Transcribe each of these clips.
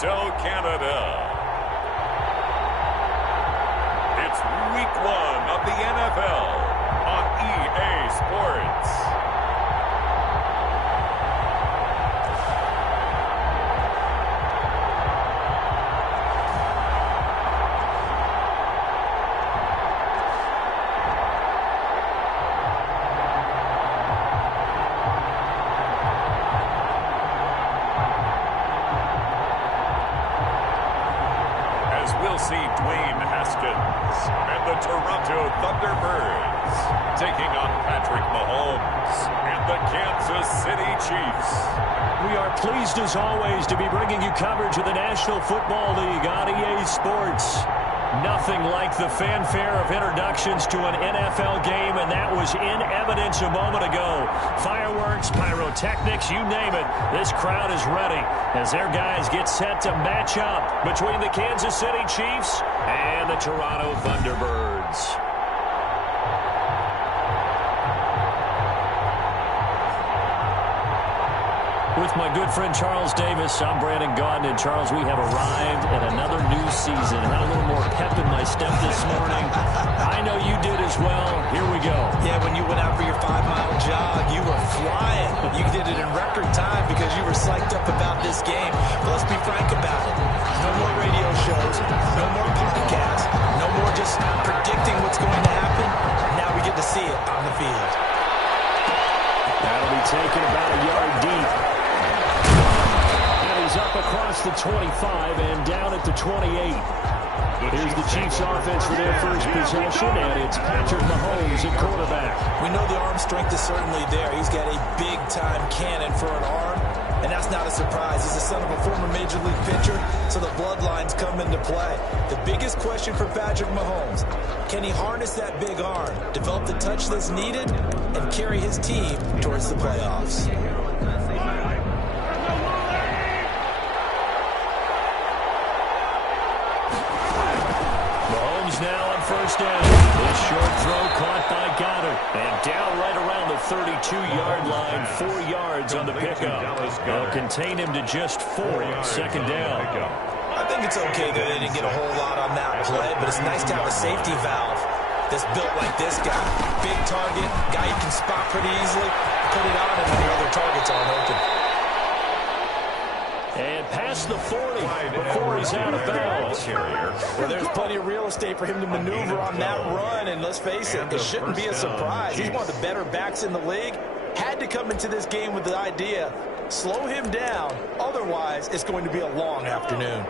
Toronto, Canada. It's Week 1 of the NFL on EA Sports. See Dwayne Haskins and the Toronto Thunderbirds taking on Patrick Mahomes and the Kansas City Chiefs. We are pleased as always to be bringing you coverage of the National Football League on EA Sports. Nothing like the fanfare of introductions to an NFL game, and that was in evidence a moment ago. Fireworks, pyrotechnics, you name it. This crowd is ready as their guys get set to match up between the Kansas City Chiefs and the Toronto Thunderbirds. With my good friend Charles Davis, I'm Brandon Gaudin. And Charles, we have arrived at another new season. Had a little more pep in my step this morning. I know you did as well. Here we go. Yeah, when you went out for your 5-mile jog, you were flying. You did it in record time because you were psyched up about this game. But let's be frank about it. No more radio shows, no more podcasts, no more just predicting what's going to happen. Now we get to see it on the field. That'll be taken about a yard deep. Up across the 25 and down at the 28. Here's the Chiefs offense for their first possession, and it's Patrick Mahomes at quarterback. We know the arm strength is certainly there. He's got a big-time cannon for an arm, and that's not a surprise. He's the son of a former Major League pitcher, so the bloodlines come into play. The biggest question for Patrick Mahomes, can he harness that big arm, develop the touch that's needed, and carry his team towards the playoffs? Now on first down. This short throw caught by Goddard. And down right around the 32-yard line. 4 yards on the pickup. They'll contain him to just 4. Second down. I think it's okay that they didn't get a whole lot on that play, but it's nice to have a safety valve that's built like this guy. Big target, guy you can spot pretty easily. Put it on him when the other targets aren't open. And past the 40 before he's out of bounds. Well, there's plenty of real estate for him to maneuver on that run, and let's face it, it shouldn't be a surprise. He's one of the better backs in the league. Had to come into this game with the idea, slow him down, otherwise it's going to be a long afternoon.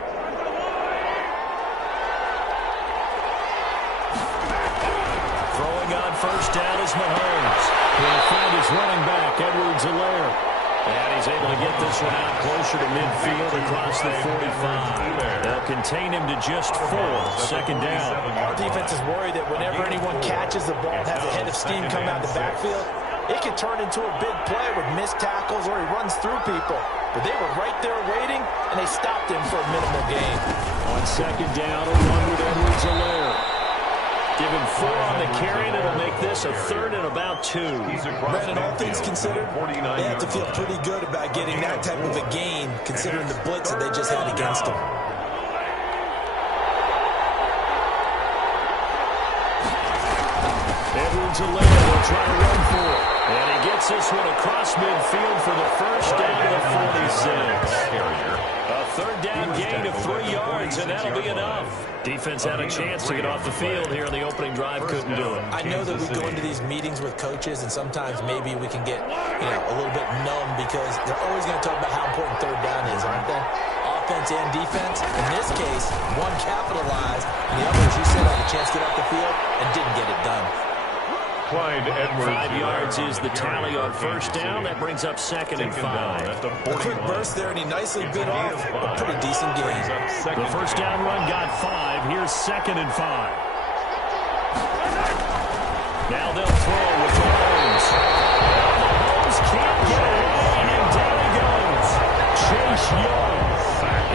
Throwing on first down is Mahomes. He'll find his running back, Edwards-Helaire. And he's able to get this one out closer to midfield across the 45. They'll contain him to just 4. Second down. Our defense is worried that whenever anyone catches the ball and has a head of steam come out the backfield, it could turn into a big play with missed tackles or he runs through people. But they were right there waiting, and they stopped him for a minimal gain. On second down, a run with Edwards-Helaire. Give him 4 on the carry, and it'll make this a 3rd and about 2. Brandon, all things considered, they have to feel pretty good about getting that type of a gain, considering the blitz that they just had against them. Edwards-Helaire will try to run for it. And he gets this one across midfield for the first down to the 46. A 3rd down gain of 3 yards, and that'll be enough. Defense had a chance to get off the field here in the opening drive, couldn't do it. I know that we go into these meetings with coaches, and sometimes maybe we can get a little bit numb because they're always going to talk about how important 3rd down is, aren't they? Offense and defense. In this case, one capitalized, and the other, as you said, had a chance to get off the field and didn't get it done. 5 yards is the tally on first down. That brings up 2nd and 5. A quick burst there, and he nicely bit off a pretty decent gain. The first down run got 5. Here's 2nd and 5. Now they'll throw with Mahomes. Mahomes can't get away, and down he goes. Chase Young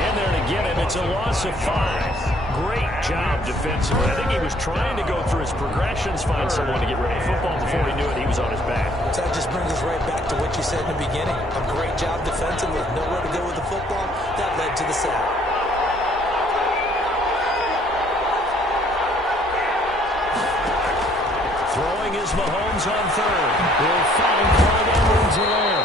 in there to get him. It's a loss of 5. Great job defensively. I think he was trying to go through his progressions, find someone to get rid of the football. Before he knew it, he was on his back. So that just brings us right back to what you said in the beginning. A great job defensively, nowhere to go with the football. That led to the sack. is Mahomes on third. He'll find Clyde Edwards-Helaire.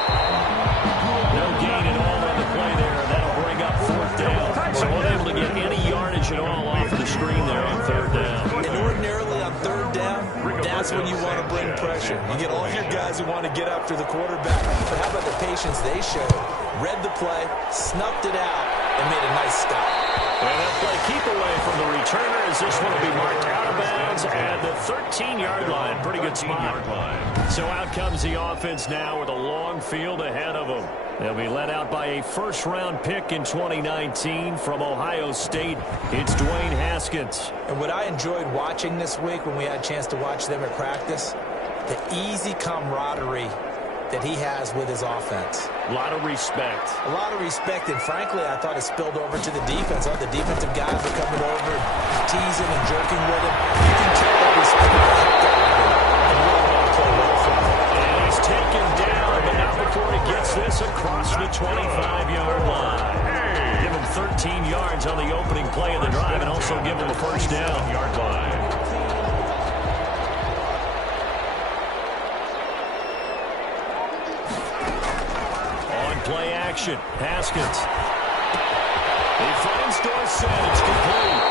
No gain at all on the play there. That'll bring up fourth down. So unable to get any yardage at all off of the screen there on third down. And ordinarily on third down, that's when you want to bring pressure. You get all your guys who want to get after the quarterback. But how about the patience they showed? Read the play, snuffed it out, and made a nice stop. And they'll play keep away from the returner as this one will be marked out of bounds at the 13-yard line. Pretty good spot. So out comes the offense now with a long field ahead of them. They'll be led out by a first-round pick in 2019 from Ohio State. It's Dwayne Haskins. And what I enjoyed watching this week when we had a chance to watch them at practice, the easy camaraderie that he has with his offense. A lot of respect. A lot of respect, and frankly, I thought it spilled over to the defense. All the defensive guys are coming over, teasing and jerking with him. You can tell that respect and really want to play well for him. And he's taken down, but not before he gets this across the 25-yard line. Give him 13 yards on the opening play of the drive and also give him a first down. Yard line. Play action. Haskins. He finds Dorsett. It's complete.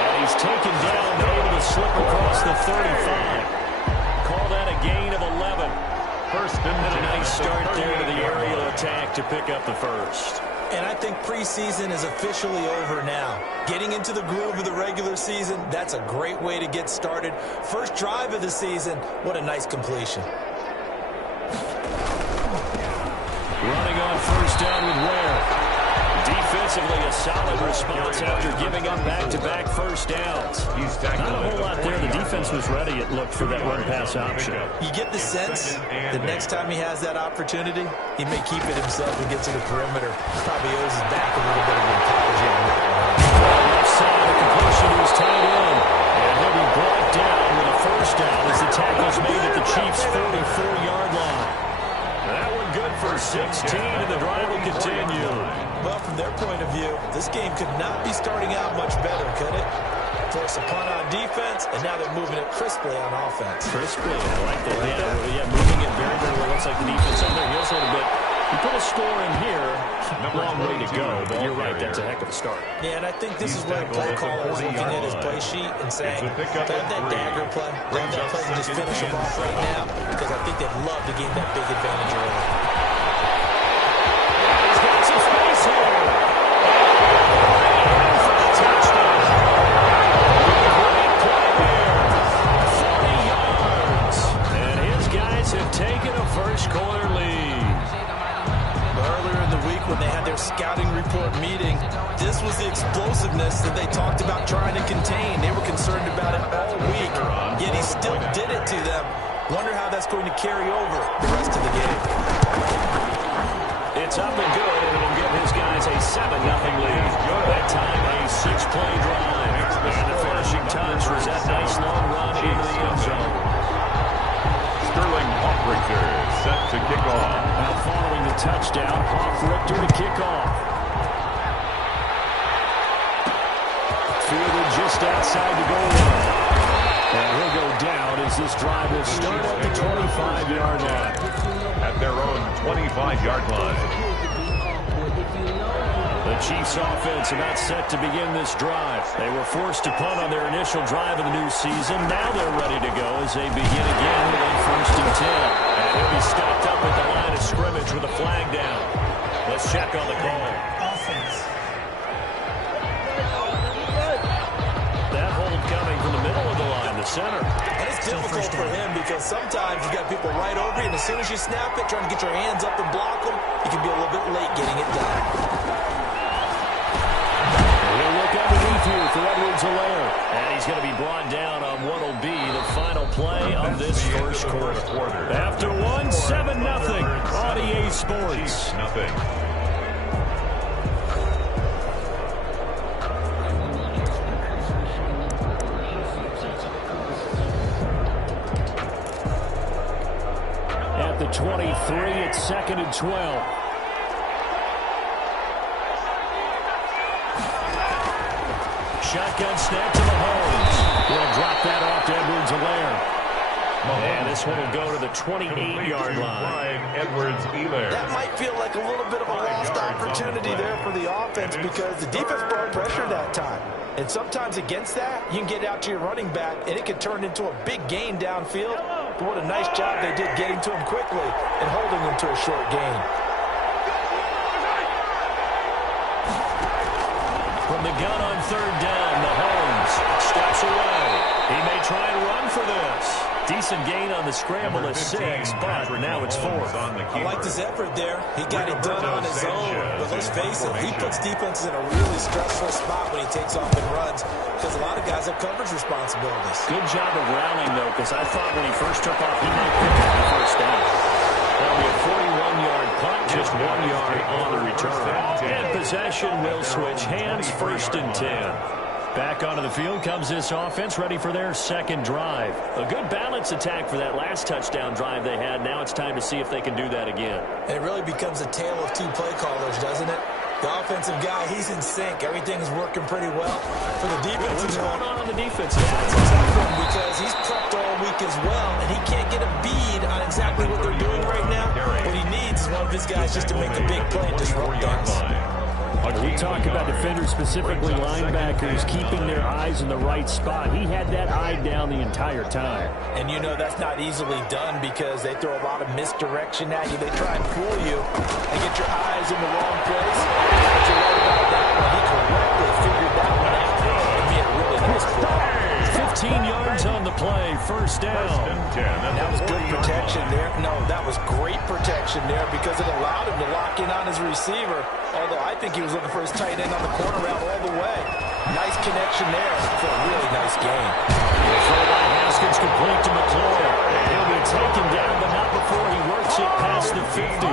And he's taken down, able to slip across the 35. Call that a gain of 11. First and a nice start there to the aerial attack to pick up the first. And I think preseason is officially over now. Getting into the groove of the regular season, that's a great way to get started. First drive of the season, what a nice completion. Running on first down with Ware. Defensively, a solid response after giving up back-to-back first downs. Not a whole lot there. The defense was ready, it looked, for that run-pass option. You get the sense that next time he has that opportunity, he may keep it himself and get to the perimeter. Probably owes his back a little bit of an apology on that one. Left side, the completion was tied in. And he'll be brought down with a first down as the tackle's made at the Chiefs' 44-yard line. That one good for 16, and the drive will continue. Well, from their point of view, this game could not be starting out much better, could it? Force a punt on defense, and now they're moving it crisply on offense. Crisply, I like that. Yeah, moving it very, very well. Looks like the defense on their heels a little bit. You put a score in here, long way to go, but you're right, that's a heck of a start. Yeah, and I think this is where the play caller is looking at his play sheet and saying, grab that dagger play, grab that play and just finish him off right now, because I think they'd love to gain that big advantage early. He's got some space here. And for the touchdown. Great play there. 40 yards. And his guys have taken a first-quarter lead. Earlier in the week when they had their scouting report meeting, this was the explosiveness that they talked about trying to contain. They were concerned about it all week, yet he still did it to them. Wonder how that's going to carry over the rest of the game. It's up and good, and it'll give his guys a 7-0 lead. That time, a 6-play drive. And the finishing touch was that nice long run into the end zone. Sterling Hoffrichter set to kick off. Now following the touchdown, Hoffrichter to kick off. Fielded just outside the goal line. And he'll go down as this drive will start at the 25-yard line. At their own 25-yard line. The Chiefs offense about set to begin this drive. They were forced to punt on their initial drive of the new season. Now they're ready to go as they begin again with a 1st and 10. And he'll be stopped up at the line of scrimmage with a flag down. Let's check on the call. That hold coming from the middle of the line, the center. And it's difficult for him because sometimes you got people right over you, and as soon as you snap it, trying to get your hands up and block them, you can be a little bit late getting it done. He'll look underneath here for Edwards-Helaire. And he's going to be brought down on what will be the final play of this first quarter. After one, 7-0 on EA Sports. Nothing. At the 23, it's 2nd and 12. Shotgun snap to Mahomes. He'll drop that off to Edwards-Helaire. And this one will go to the 28-yard line. That might feel like a little bit of a lost opportunity there for the offense because the defense brought pressure that time. And sometimes against that, you can get out to your running back, and it can turn into a big gain downfield. But what a nice job they did getting to him quickly and holding him to a short gain. From the gun on third down, Mahomes steps away. He may try and run for this. Decent gain on the scramble is 6, but now it's 4. I like his effort there. He got it done on his own. But let's face it, he puts defenses in a really stressful spot when he takes off and runs because a lot of guys have coverage responsibilities. Good job of rallying, though, because I thought when he first took off, he might pick up the first down. That'll be a 41-yard punt, just 1 yard on the return. And possession will switch hands, 1st and 10. Back onto the field comes this offense, ready for their second drive. A good balance attack for that last touchdown drive they had. Now it's time to see if they can do that again. It really becomes a tale of two play callers, doesn't it? The offensive guy, he's in sync. Everything's working pretty well. For the defense, what's going on the defense? That's a tough one because he's prepped all week as well, and he can't get a bead on exactly what they're doing right now. What he needs is one of his guys just to make a big play and disrupt things. We talk about defenders, specifically linebackers, keeping their eyes in the right spot. He had that eye down the entire time. And you know that's not easily done because they throw a lot of misdirection at you. They try and fool you and get your eyes in the wrong place. But you're right about that one. He correctly figured that one out and made a really nice play. 15 yards on the play, 1st down. That was good protection there. No, that was great protection there because it allowed him to lock in on his receiver. Although I think he was looking for his tight end on the corner route all the way. Nice connection there for a really nice game. Throw by Haskins complete to McClure. He'll be taken down, but not before he works it past the 50.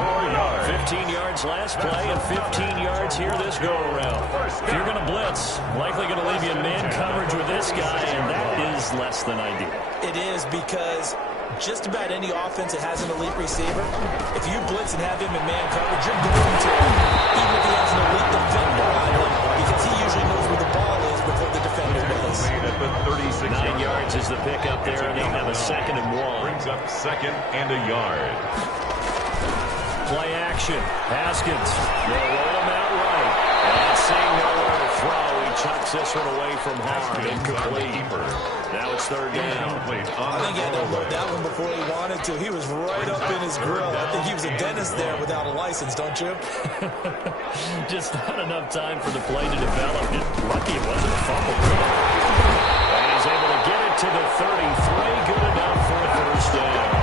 15 yards last play and 15 yards here this go-around. If you're going to blitz, likely going to leave you in man coverage with this guy, and that is less than ideal. It is because just about any offense that has an elite receiver, if you blitz and have him in man coverage, you're going to, even if he has an elite defender on him, because he usually knows where the ball is before the defender does. 9 yards is the pickup there, and they'll have a 2nd and 1. Brings up 2nd and a yard. Play action. Haskins will roll him out right. And seeing nowhere to throw, he chucks this one away from harm. Incomplete. Now it's 3rd down. I think he had to unload that one before he wanted to. He was right up in his grill. I think he was a dentist there without a license, don't you? Just not enough time for the play to develop. Lucky it wasn't a fumble. And he's able to get it to the 33. Good enough for a 1st down.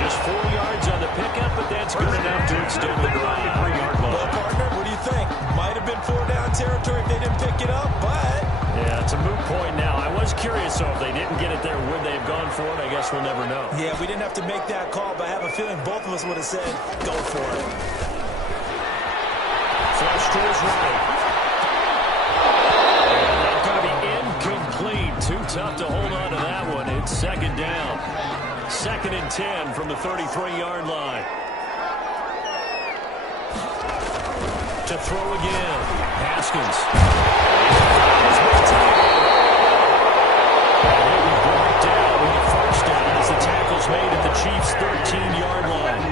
Just 4 yards on the pickup, but that's good enough to extend the drive. Well, partner, what do you think? Might have been 4-down territory if they didn't pick it up, but... Yeah, it's a moot point now. I was curious, so if they didn't get it there, would they have gone for it? I guess we'll never know. Yeah, we didn't have to make that call, but I have a feeling both of us would have said, go for it. Flush to his right. And that's going to be incomplete. Too tough to hold on to that one. It's 2nd down. 2nd and 10 from the 33-yard line. To throw again. Haskins. And he will break down with the 1st down as the tackle's made at the Chiefs' 13-yard line.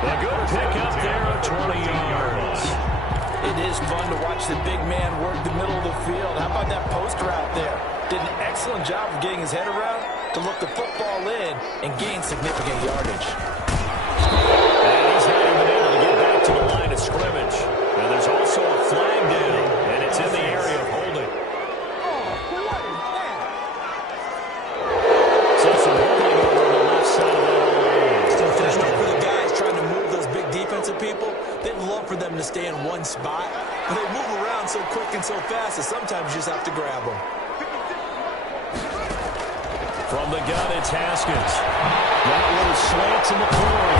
A good pickup there of 20 yards. It is fun to watch the big man work the middle of the field. How about that post route there? Did an excellent job of getting his head around to look the football in and gain significant yardage. And he's not even able to get back to the line of scrimmage. Now there's also a flag down, and it's in the area of holding. So some holding over on the left side of that There's no for the guys trying to move those big defensive people. They'd love for them to stay in one spot, but they move around so quick and so fast that sometimes you just have to grab them. From the gun, it's Haskins. That little slants in the corner.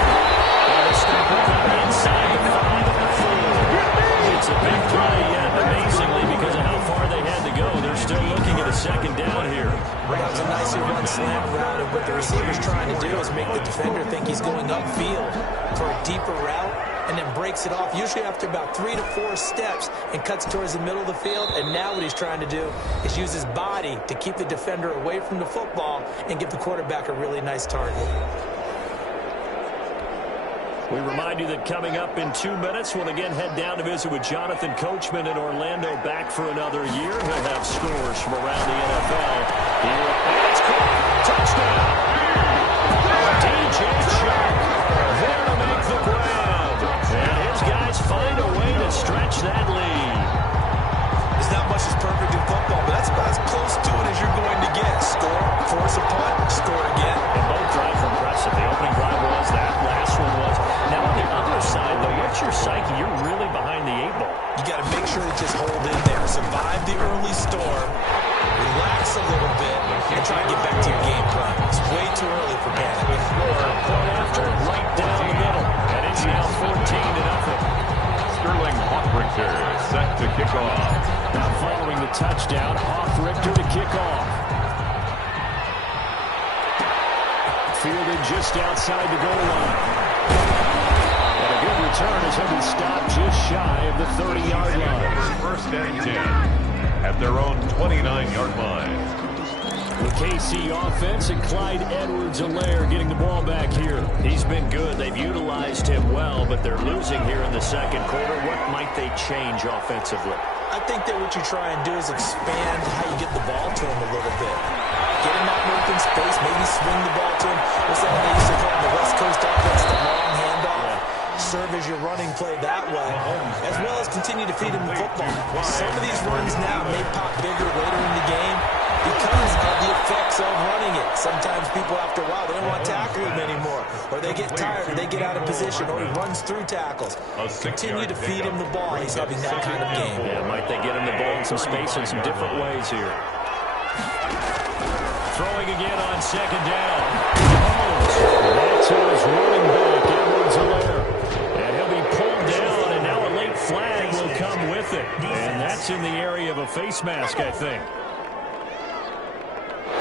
And a step up inside the 5 and the 4. It's a big play, yet amazingly, because of how far they had to go, they're still looking at a 2nd down here. Well, that was a nicely run slant route, and what the receiver's trying to do is make the defender think he's going upfield for a deeper route, and then breaks it off, usually after about 3 to 4 steps, and cuts towards the middle of the field. And now what he's trying to do is use his body to keep the defender away from the football and give the quarterback a really nice target. We remind you that coming up in 2 minutes, we'll again head down to visit with Jonathan Coachman in Orlando, back for another year. He'll have scores from around the NFL. Here, and it's caught. Touchdown. DJ Chark there to make the grab. And his guys find a way to stretch that lead. There's not much that's perfect in football, but that's about as close to it as you're going to get. Score, force a punt, score again. And both drives were impressive. The opening drive was, that last one was. Now on the other side, though, what's your psyche? You're really behind the 8 ball. You got to make sure to just hold in there. Survive the early storm, relax a little bit, and try to get back to your game plan. It's way too early for panic. Point after, right down the middle. And it's now 14-0. Sterling Hoffrichter set to kick off. Now following the touchdown, Hoffrichter to kick off. Fielded just outside the goal line. And a good return as he'll be stopped just shy of the 30-yard line. First and 10 at their own 29-yard line. The KC offense and Clyde Edwards-Helaire getting the ball back here. He's been good. They've utilized him well, but they're losing here in the second quarter. What might they change offensively? I think that what you try and do is expand how you get the ball to him a little bit. Get him out in open space, maybe swing the ball to him. What's that they used to call the West Coast offense, the long handoff? Serve as your running play that way, as well as continue to feed him the football. Some of these runs now may pop bigger later in the game because of the effects of running it. Sometimes people, after a while, they don't want to tackle him anymore, or they get tired, or they get out of position, or he runs through tackles. Continue to feed him the ball. He's having that kind of game. Yeah, might they get him the ball in some space in some different ways here. Throwing again on second down. That's his running back, Edwards-Helaire. And he'll be pulled down, and now a late flag will come with it. And that's in the area of a face mask, I think.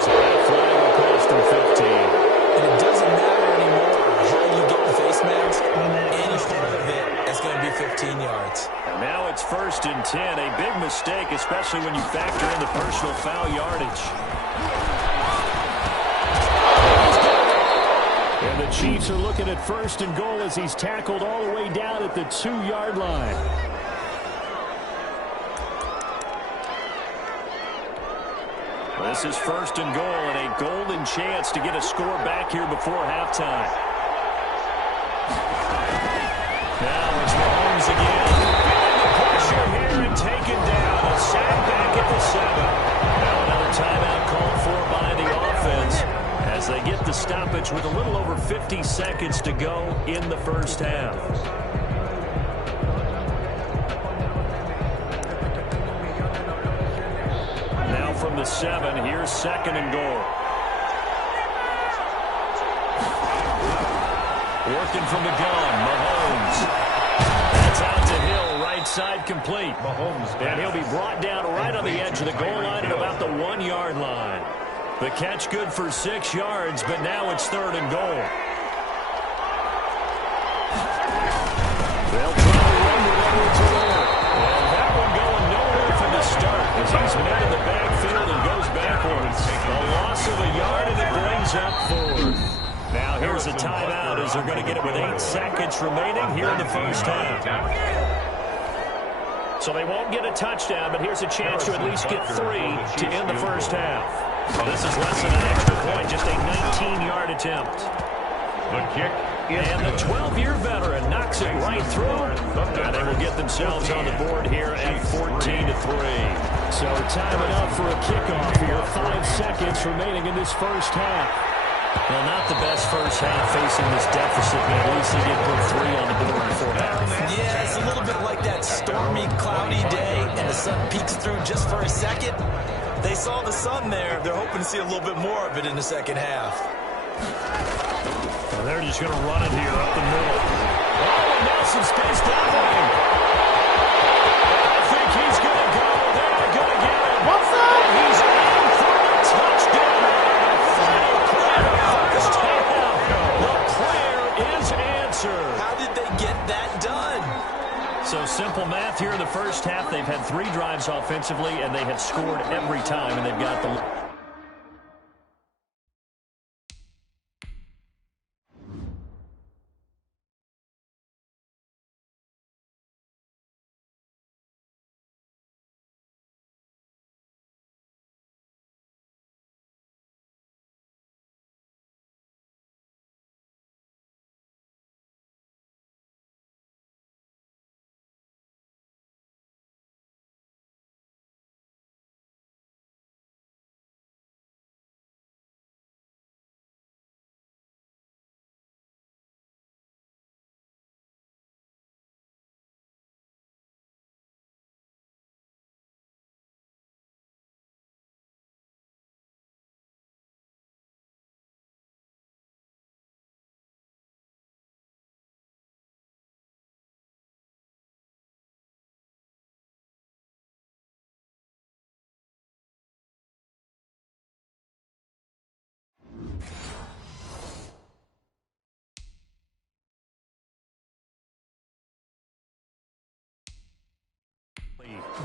So that flag will cost him 15. And it doesn't matter anymore how you get the face mask. Any part of it is going to be 15 yards. And now it's 1st and 10. A big mistake, especially when you factor in the personal foul yardage. And the Chiefs are looking at 1st and goal as he's tackled all the way down at the 2-yard line. This is 1st and goal and a golden chance to get a score back here before halftime. Now it's Mahomes again. Feeling the pressure here and taken down. A sack back at the 7. Now another timeout called for by the offense as they get the stoppage with a little over 50 seconds to go in the first half. Now from the 7, here's 2nd and goal. Working from the gun, Mahomes. That's out to Hill, right side complete. And he'll be brought down right on the edge of the goal line at about the 1-yard line. The catch good for 6 yards, but now it's 3rd and goal. They'll try to run the Edwards-Helaire. And that one going nowhere from the start as he's met in the backfield and goes backwards. A loss of a yard, and it brings up 4th. Now here's a timeout as they're going to get it with 8 seconds remaining here in the first half. So they won't get a touchdown, but here's a chance to at least get 3 to end the first half. This is less than an extra point, just a 19-yard attempt. The kick is and the 12-year veteran knocks it right through. And they will get themselves on the board here at 14-3. So time enough for a kickoff here. 5 seconds remaining in this first half. Well, not the best first half facing this deficit, but at least they get put 3 on the board before half. Yeah, it's a little bit like that stormy, cloudy day, and the sun peeks through just for a second. They saw the sun there. They're hoping to see a little bit more of it in the second half. Well, they're just going to run it here up the middle. Oh, and now some space down there. I think he's going to go. They're going to get him. What's that? He's in for a touchdown. So simple math here in the first half. They've had 3 drives offensively, and they have scored every time, and they've got the...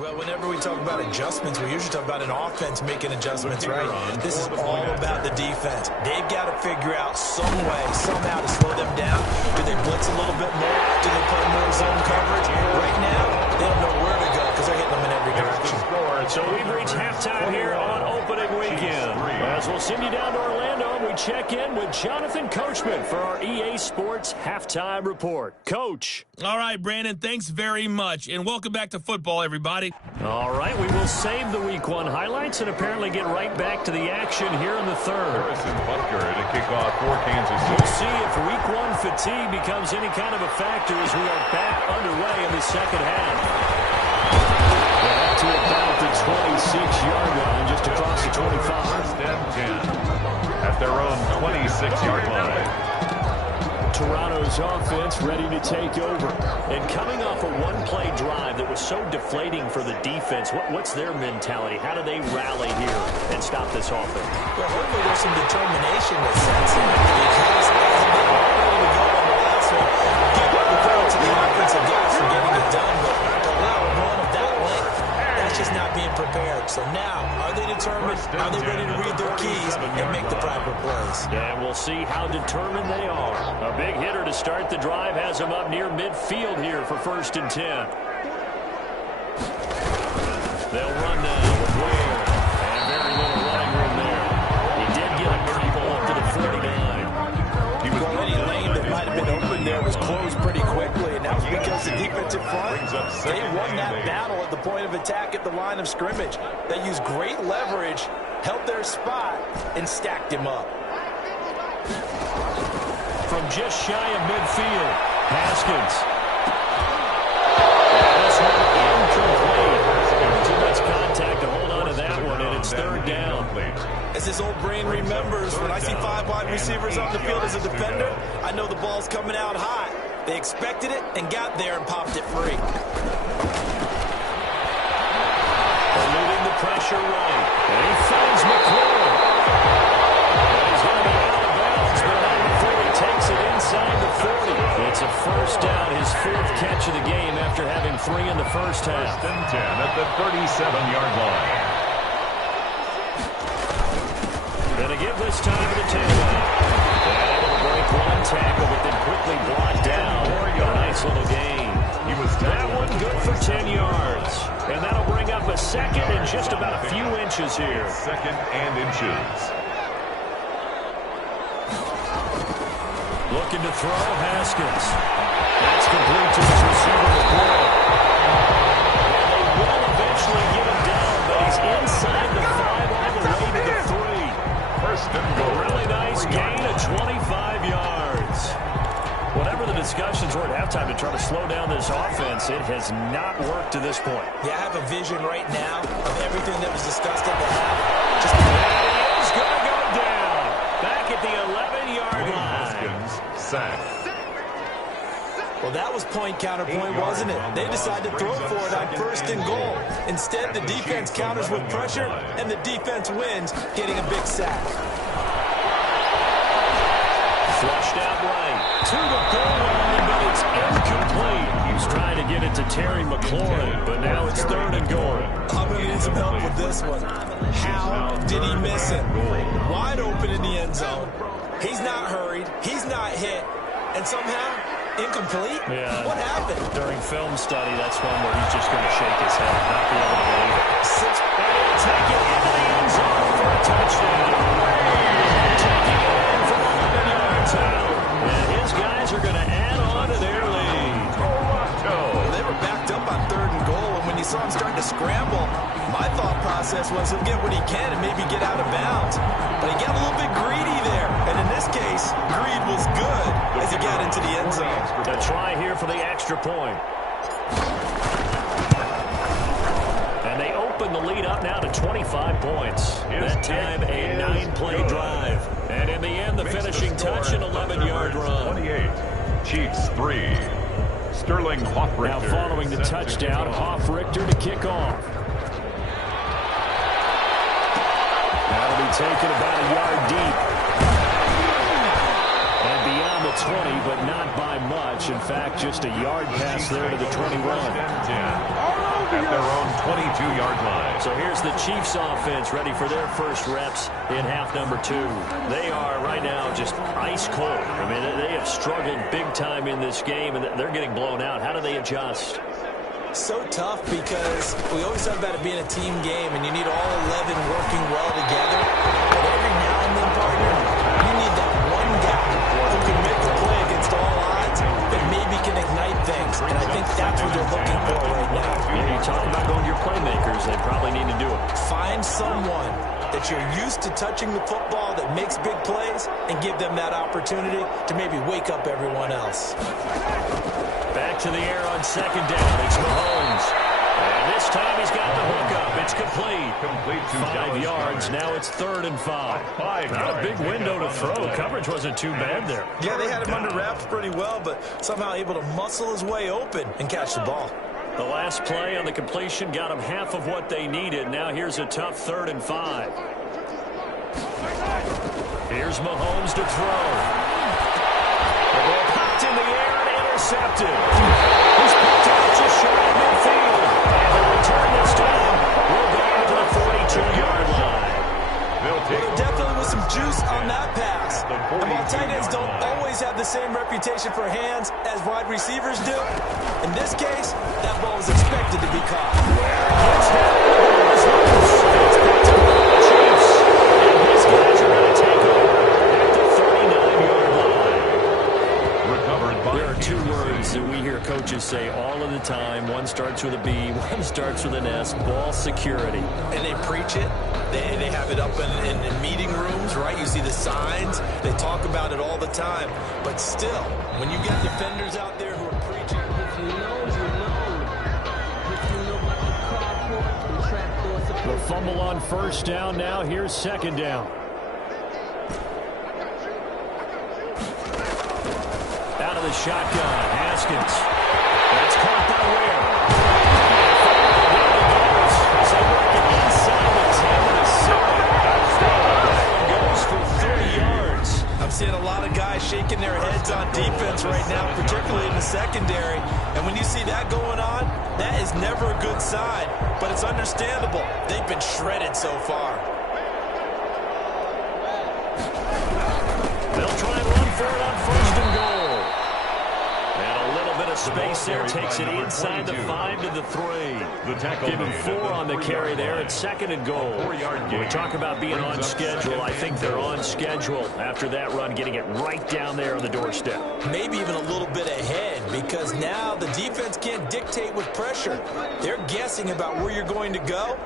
Well, whenever we talk about adjustments, we usually talk about an offense making adjustments, right? This is all about the defense. They've got to figure out some way, somehow to slow them down. Do they blitz a little bit more? Do they play more zone coverage? Right now, they don't know where to go because they're hitting them in every direction. So we've reached halftime here on opening weekend. As we'll send you down to Orlando, we check in with Jonathan Coachman for our EA Sports Halftime Report. Coach. All right, Brandon, thanks very much. And welcome back to football, everybody. All right, we will save the Week 1 highlights and apparently get right back to the action here in the third. Harrison Butker to kick off for Kansas City. We'll see if Week 1 fatigue becomes any kind of a factor as we are back underway in the second half. Up to about the 26-yard line, just across the 25. First and 10 at their own 26-yard line. Toronto's offense ready to take over. And coming off a one-play drive that was so deflating for the defense, what's their mentality? How do they rally here and stop this offense? Well, hopefully there's some determination that sets in because as they were ready to go on the last one, give up the credit to the offensive guys for getting it done, but allow a run of that length, that's just not being prepared. So now, are they determined? Are they ready to read their keys and make the proper plays? And we'll see how determined they are. A big hitter to start the drive has them up near midfield here for 1st and 10. They'll run now with Ware. And very little running room there. He did get a couple up to the 49. Well, any lane that might have been open there was closed pretty quickly, and that was because the defensive front, they won that battle at the point of attack at the line of scrimmage. They used great leverage, held their spot, and stacked him up. From just shy of midfield, Haskins. This one incomplete. Too much contact to hold on to that one, and it's 3rd down. As his old brain remembers, when I see 5 wide receivers on the field as a defender, I know the ball's coming out hot. They expected it and got there and popped it free. Eluding the pressure right. And he finds McClure. He's going to be out of bounds, but not before he takes it inside the 40. It's a 1st down, his 4th catch of the game after having 3 in the first half. 1st and 10 at the 37-yard line. Gonna give this time to the tailback. Able to break one tackle, but then quickly brought down. A nice little gain. That one good for 10 yards. And that'll bring up a 2nd and just about a few inches here. 2nd and inches. Looking to throw, Haskins. That's complete to his receiver, McClure. They will eventually get him down, but he's inside the 5 all the way to the 3. A really nice gain of 25 yards. Whatever the discussions were at halftime to try to slow down this offense, it has not worked to this point. Yeah, I have a vision right now of everything that was discussed at the half. And he is going to go down. Back at the 11-yard line. Sack. Well, that was point counterpoint, wasn't it? They decided to throw for it on 1st and goal. Instead, the defense counters with pressure, and the defense wins, getting a big sack. Flushed out right to the goal line, but it's incomplete. He's trying to get it to Terry McLaurin, but now it's 3rd and goal. I'm going to need some help with this one. How did he miss it? Wide open in the end zone. He's not hurried. He's not hit. And somehow, incomplete? Yeah. What happened? During film study, that's one where he's just going to shake his head, not be able to believe it. And he'll take it into the end zone for a touchdown. Taking it in from 11 yards out. And his guys are going to add on to their lead. They were backed up on 3rd and goal, and when you saw him starting to scramble, my thought process was he'll get what he can and maybe get out of bounds. But he got a little bit greedy there, and in this case, greed was good as he got into the end zone. A try here for the extra point. And they open the lead up now to 25 points. That time, a 9-play drive. And in the end, the finishing touch, an 11-yard run. 28, Chiefs 3. Sterling Hoffrichter. Now following the touchdown, Hoffrichter to kick off. That'll be taken about a yard deep. And beyond the 20, but not by much. In fact, just a yard pass there to the 21. At their own 22-yard line. So here's the Chiefs offense ready for their first reps in half number 2. They are right now just ice cold. I mean, they have struggled big time in this game, and they're getting blown out. How do they adjust? So tough because we always talk about it being a team game, and you need all 11 working well together. But every now and then, partner, you need that one guy who can make the play against all odds that maybe can ignite things. And I think that's what they're looking for right now. You talk about going to your playmakers, they probably need to do it. Find someone that you're used to touching the football that makes big plays and give them that opportunity to maybe wake up everyone else. Back to the air on 2nd down. It's Mahomes. And this time he's got the hook up. It's complete. To 5 yards. Now it's 3rd and 5. Not a big window to throw. Coverage wasn't too bad there. Yeah, they had him under wraps pretty well, but somehow able to muscle his way open and catch the ball. The last play on the completion got them half of what they needed. Now here's a tough 3rd and 5. Here's Mahomes to throw. The ball popped in the air and intercepted. He's picked up just short of midfield. And the return this time will go to the 42-yard line. Well, there definitely was some juice on that pass. And while tight ends don't always have the same reputation for hands as wide receivers do, in this case, that ball was expected to be caught. It's hit. It's picked up by the Chiefs. And his guys are going to take over at the 39-yard line. There are 2 words that we hear coaches say all of the time. One starts with a B, one starts with an S. Ball security. And they preach it. They have it up in meeting rooms, right? You see the signs. They talk about it all the time. But still, when you get defenders out there who are preaching, The fumble on 1st down. Now here's 2nd down. Out of the shotgun, Haskins. That's caught by Ware. As they work it inside the 10 goes for 30 yards. I'm seeing a lot of guys shaking their heads on defense right now, particularly in the secondary. And when you see that going on, that is never a good sign. But it's understandable. They've been shredded so far. They'll try and run for it on 1st and goal. And a little bit of space there takes it inside the 5 to the 3. Give him 4 on the carry there at 2nd and goal. When we talk about being on schedule, I think they're on schedule after that run, getting it right down there on the doorstep. Maybe even a little bit ahead, because now the defense can't dictate with pressure. They're guessing about where you're going to go.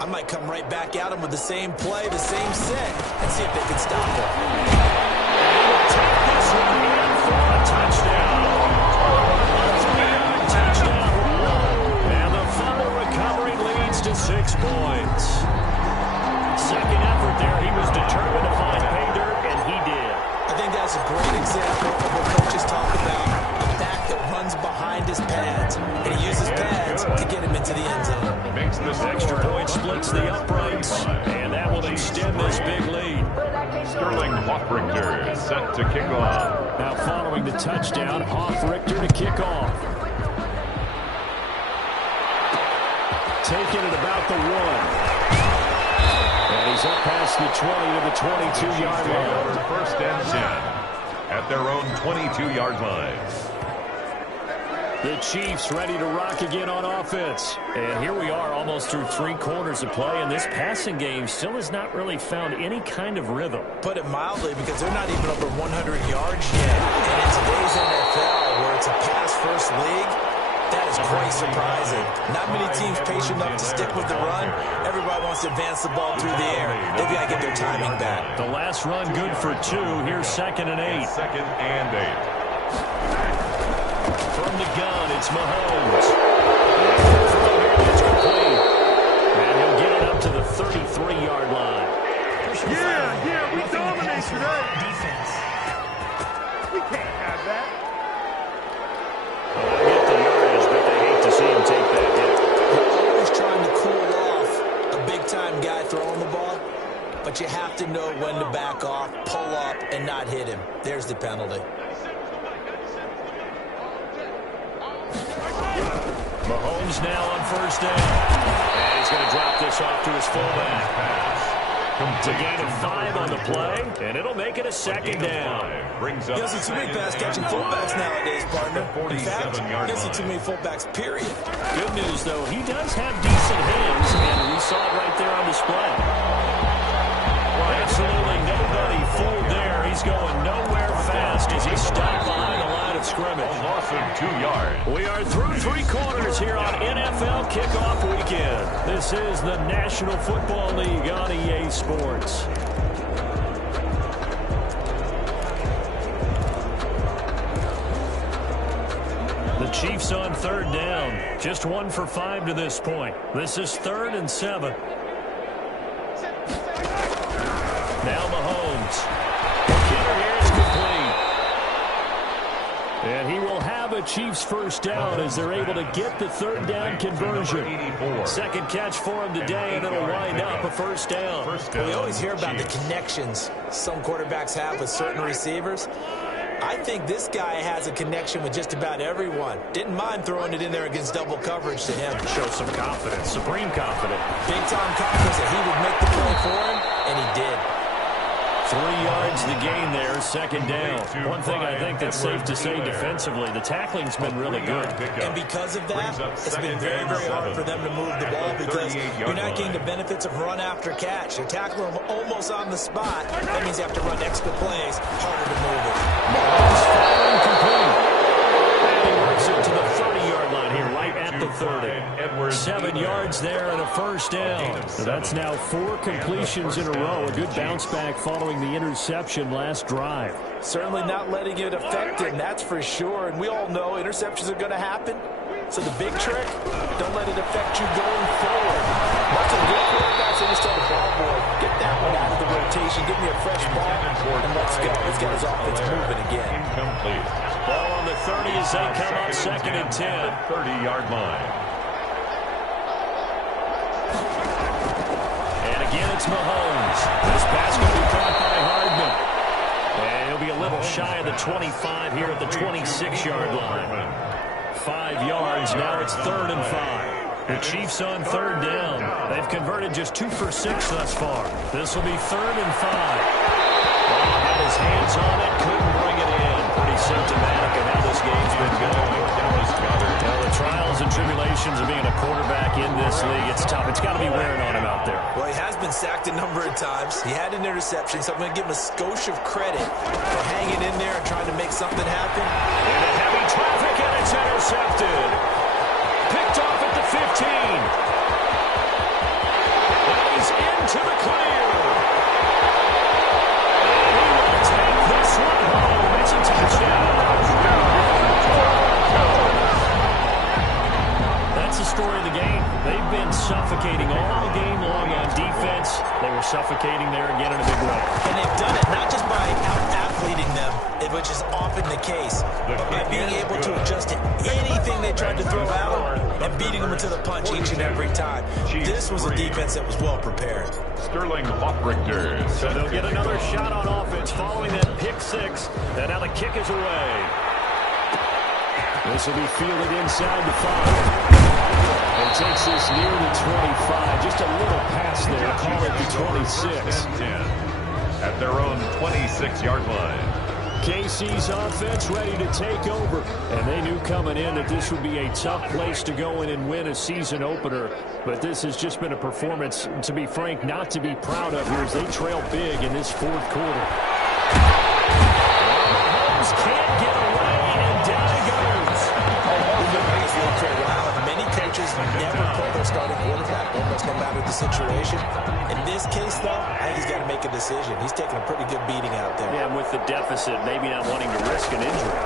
I might come right back at them with the same play, the same set, and see if they can stop it. Take this one in for a touchdown. Touchdown run. And the fumble recovery leads to 6 points. Second effort there. He was determined to find pay dirt, and he did. I think that's a great example of what coaches talk about, a back that runs behind his pads, and he uses pads to get him into the end zone. Extra point splits the uprights, and that will extend this big lead. Sterling Hoffrichter set to kick off. Now following the touchdown, Hoffrichter to kick off. taken at about the 1. And he's up past the 20 to the 22-yard line. First and 10 at their own 22-yard line. The Chiefs ready to rock again on offense. And here we are almost through 3 quarters of play, and this passing game still has not really found any kind of rhythm. Put it mildly, because they're not even over 100 yards yet. And in today's NFL, where it's a pass-first league, that is quite surprising. Not many teams patient enough to stick with the run. Everybody wants to advance the ball through the air. They've got to get their timing back. The last run good for 2. Here's 2nd and 8. 2nd and 8. From the gun, it's Mahomes. It's complete. And he'll get it up to the 33-yard line. Yeah, we dominate today. Defense. We can't have that. Well, I get the yardage, but they hate to see him take that hit. You're always trying to cool off a big-time guy throwing the ball, but you have to know when to back off, pull up, and not hit him. There's the penalty. Mahomes now on first down. And he's going to drop this off to his fullback. It's a gain of 5 on the play, and it'll make it a 2nd down. You don't see too many pass-catching fullbacks nowadays, partner. In fact, you don't see too many fullbacks, period. Good news, though, he does have decent hands, and we saw it right there on display. Absolutely nobody fooled there. He's going nowhere fast as he stopped behind the line of scrimmage. A loss of 2 yards. We are through 3 quarters here on NFL Kickoff Weekend. This is the National Football League on EA Sports. The Chiefs on 3rd down. Just 1 for 5 to this point. This is 3rd and 7. Now Mahomes. The kicker here is complete. And he will have a Chiefs first down as they're able to get the 3rd down conversion. 2nd catch for him today, and it'll wind up a first down. We always hear about the connections some quarterbacks have with certain receivers. I think this guy has a connection with just about everyone. Didn't mind throwing it in there against double coverage to him. Show some confidence, supreme confidence. Big-time confidence that he would make the play for him, and he did. 3 yards the gain there, 2nd down. One thing I think that's safe to say defensively, the tackling's been really good. And because of that, it's been very, very hard for them to move the ball because you're not getting the benefits of run after catch. You're tackling them almost on the spot. That means you have to run extra plays, harder to move it. Mahomes firing complete. And he works it to the 30-yard line here, right at the 30. 7 yards there and a first down. So that's now 4 completions in a row. A good bounce back following the interception last drive. Certainly not letting it affect him, that's for sure. And we all know interceptions are going to happen. So the big trick, don't let it affect you going forward. Lots of good quarterbacks that just tell the ball boy, get that one out of the rotation, give me a fresh ball, and let's go. He's got his offense moving again. Incomplete. Ball on the 30 as they come up 2nd and 10. 30-yard line. And again, it's Mahomes. This pass going to be caught by Hardman. And he'll be a little shy of the 25 here at the 26-yard line. 5 yards. Now it's 3rd and 5. The Chiefs on 3rd down. They've converted just 2 for 6 thus far. This will be 3rd and 5. Got his hands on it. Couldn't bring it in. Pretty symptomatic of how this game's been going. Well, the trials and tribulations of being a quarterback in this league, it's tough. It's got to be wearing on him out there. Well, he has been sacked a number of times. He had an interception, so I'm going to give him a skosh of credit for hanging in there and trying to make something happen. Into heavy traffic, and it's intercepted. Picked off at the 15. And he's into the clear. And he will take this one home. It's a touchdown. That's the story of the game. They've been suffocating all game long on defense. They were suffocating there again in a big way. And they've done it not just by out-athleting them, which is often the case, but by being able to adjust to anything they tried to throw out and beating them into the punch each and every time. This was a defense that was well prepared. Sterling Hoffrichter. So they'll get another shot on offense following that pick 6. And now the kick is away. This will be fielded inside the 5. It takes this near the 25. Just a little pass there. Call it the 26. 10 at their own 26-yard line. KC's offense ready to take over. And they knew coming in that this would be a tough place to go in and win a season opener. But this has just been a performance, to be frank, not to be proud of here as they trail big in this fourth quarter. Mahomes can't get away, and down he goes. He's been making this league for a while, and many coaches never pull their starting quarterback, almost no matter the situation. In this case, though, I think he's got to make a decision. He's taking a pretty good beating out there. Yeah, and with the deficit, maybe not wanting to risk an injury.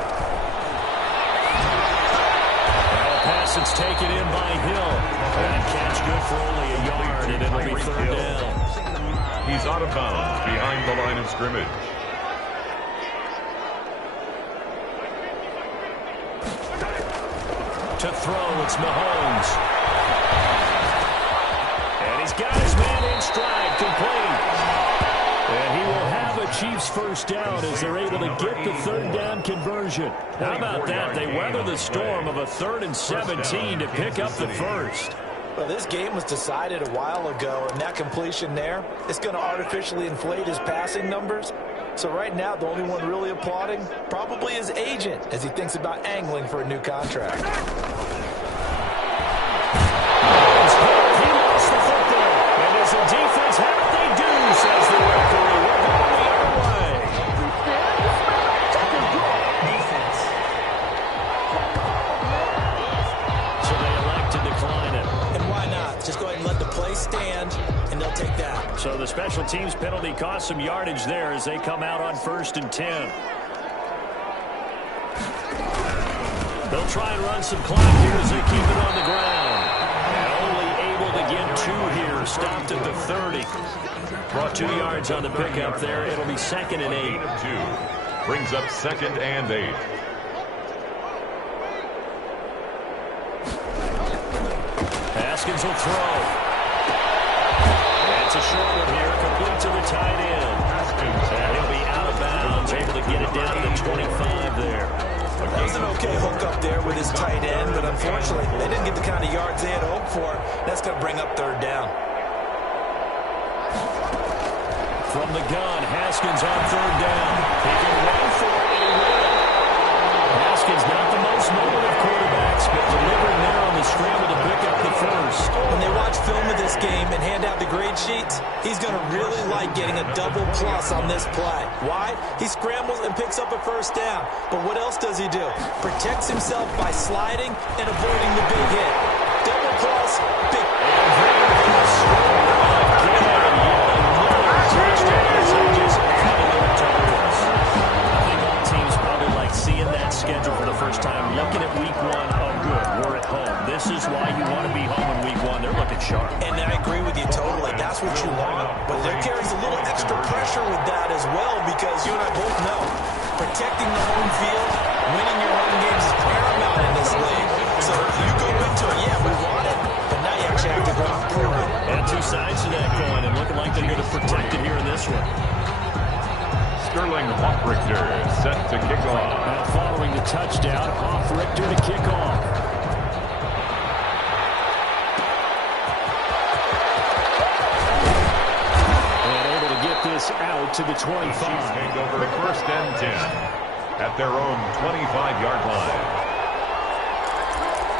Now a pass that's taken in by Hill. And catch good for only a yard, and it'll be third down. He's out of bounds behind the line of scrimmage. To throw, it's Mahomes. And he's got his man in stride, complete. And he will have a Chiefs first down as they're able to get the third down conversion. How about that? They weather the storm of a 3rd and 17 to pick up the first. Well, this game was decided a while ago, and that completion there is going to artificially inflate his passing numbers. So right now, the only one really applauding probably his agent as he thinks about angling for a new contract. He lost the football. And as the defense have it, they do, says the referee. We're going the other way. Defense. So they elect to decline it. And why not? Just go ahead and let the play stand, and they'll take that. So the special teams penalty cost some yardage there as they come out on 1st and 10. They'll try and run some clock here as they keep it on the ground. And only able to get 2 here. Stopped at the 30. Brought 2 yards on the pickup there. It'll be 2nd and 8. 2 brings up 2nd and 8. Haskins will throw. That's a short one here, complete to the tight end. And he'll be out of bounds, able to get it down to the 25 there. That was an okay hook up there with his tight end, but unfortunately, they didn't get the kind of yards they had hoped for. That's going to bring up 3rd down. From the gun, Haskins on 3rd down. He can run for it, and he will. Haskins not the most mobile of quarterbacks, but delivering there on the scramble to pick up the first. When they watch film of this game and hand out the grade sheets, he's going to really like getting a double plus on this play. Why? He scrambles and picks up a 1st down. But what else does he do? Protects himself by sliding and avoiding the big hit. Double plus, big. Seeing that schedule for the first time, looking at week 1, oh good, we're at home. This is why you want to be home in week 1. They're looking sharp. And I agree with you totally. That's what you want. But there carries a little extra pressure with that as well, because you and I both know protecting the home field, winning your home games is paramount in this league. So you go into it, yeah, we want it, but now you actually have to go out and prove it. And 2 sides to that coin, and looking like they're going to protect it here in this one. Sterling Hoffrichter set to kick off. Now following the touchdown, Hoffrichter to kick off. And able to get this out to the 25. Chiefs take over 1st and 10 at their own 25-yard line.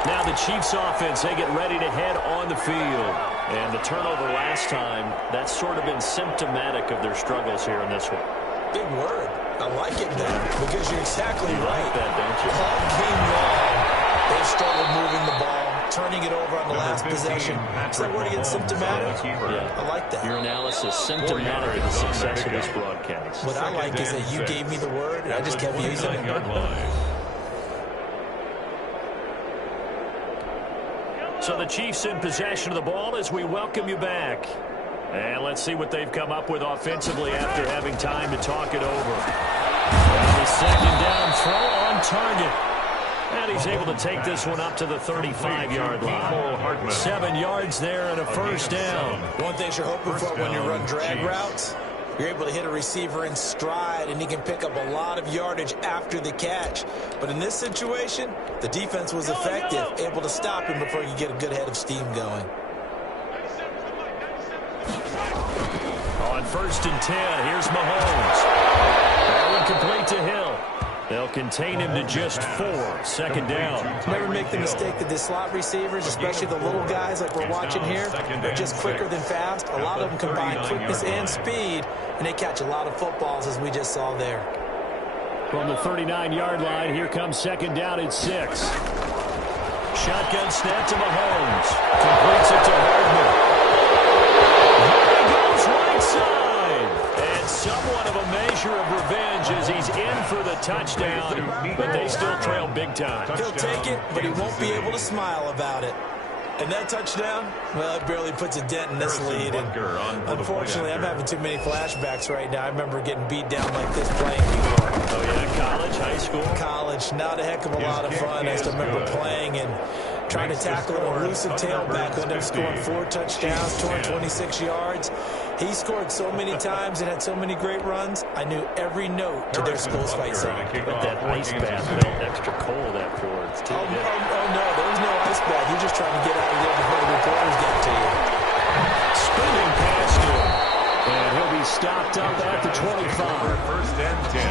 Now the Chiefs offense, they get ready to head on the field. And the turnover last time, that's sort of been symptomatic of their struggles here in this one. Big word. I like it, Ben, because you're exactly right. Like that, don't you? All game long, they've struggled moving the ball, turning it over on the last possession. Is that word again, symptomatic? Yeah. I like that. Your analysis, symptomatic of the success of this broadcast. What I like is that you gave me the word, and I just kept using it. So the Chiefs in possession of the ball as we welcome you back. And let's see what they've come up with offensively after having time to talk it over. And the 2nd down throw on target. And he's able to take this one up to the 35-yard line. 7 yards there and a 1st down. One thing you're hoping for when you run drag routes, You're able to hit a receiver in stride, and he can pick up a lot of yardage after the catch. But in this situation, the defense was effective, able to stop him before you get a good head of steam going. On 1st and 10, here's Mahomes. Ball incomplete to Hill. They'll contain him to just 4. 2nd down. Never make the mistake that the slot receivers, especially the little guys like we're watching here, are just quicker than fast. A lot of them combine quickness and speed, and they catch a lot of footballs, as we just saw there. From the 39-yard line, here comes 2nd down at 6. Shotgun snap to Mahomes. Completes it to Hardman. There he goes right side. And somewhat of a measure of revenge as he's in for the touchdown, but they still trail big time. He'll take it, but he won't be able to smile about it. And that touchdown, well, it barely puts a dent in this lead. And unfortunately, I'm having too many flashbacks right now. I remember getting beat down like this playing before. Oh, yeah, college, high school? College, not a heck of a lot of fun. I just remember playing and trying to tackle an elusive tailback who ended up scoring 4 touchdowns, 226 yards. He scored so many times and had so many great runs, I knew every note to their school's fight song. But that ice bath felt extra cold afterwards, too. Oh, no, there was no ice bath. You're just trying to get out of there before the reporters get to you. Spinning past him. And he'll be stopped up at the 25. 1st and 10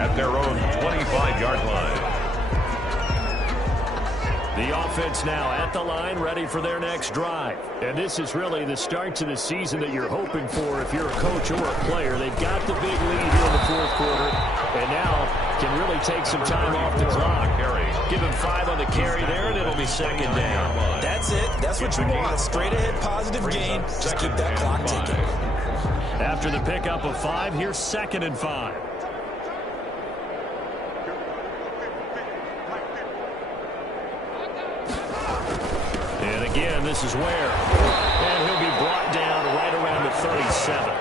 at their own 25-yard line. The offense now at the line, ready for their next drive. And this is really the start to the season that you're hoping for if you're a coach or a player. They've got the big lead here in the 4th quarter, and now can really take some time off the clock. Give him 5 on the carry there, and it'll be 2nd down. That's it. That's what you want. Straight ahead, positive gain. Just keep that clock ticking. After the pickup of 5, here's 2nd and 5. And again, this is Ware. And he'll be brought down right around the 37.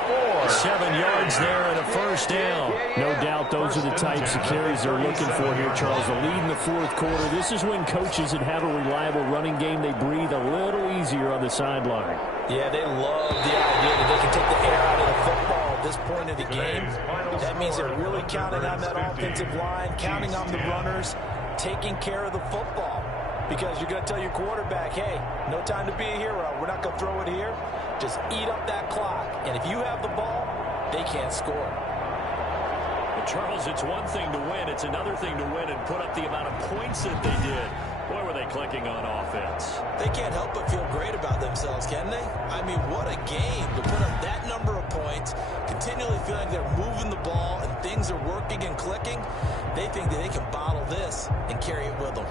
7 yards there and a 1st down. No doubt those are the types of carries they're looking for here, Charles. The lead in the 4th quarter. This is when coaches that have a reliable running game, they breathe a little easier on the sideline. Yeah, they love the idea that they can take the air out of the football at this point of the game. That means they're really counting on that offensive line, counting on the runners, taking care of the football. Because you're going to tell your quarterback, hey, no time to be a hero. We're not going to throw it here. Just eat up that clock. And if you have the ball, they can't score. Well, Charles, it's one thing to win. It's another thing to win and put up the amount of points that they did. Boy, were they clicking on offense. They can't help but feel great about themselves, can they? I mean, what a game to put up that number of points, continually feeling they're moving the ball and things are working and clicking. They think that they can bottle this and carry it with them.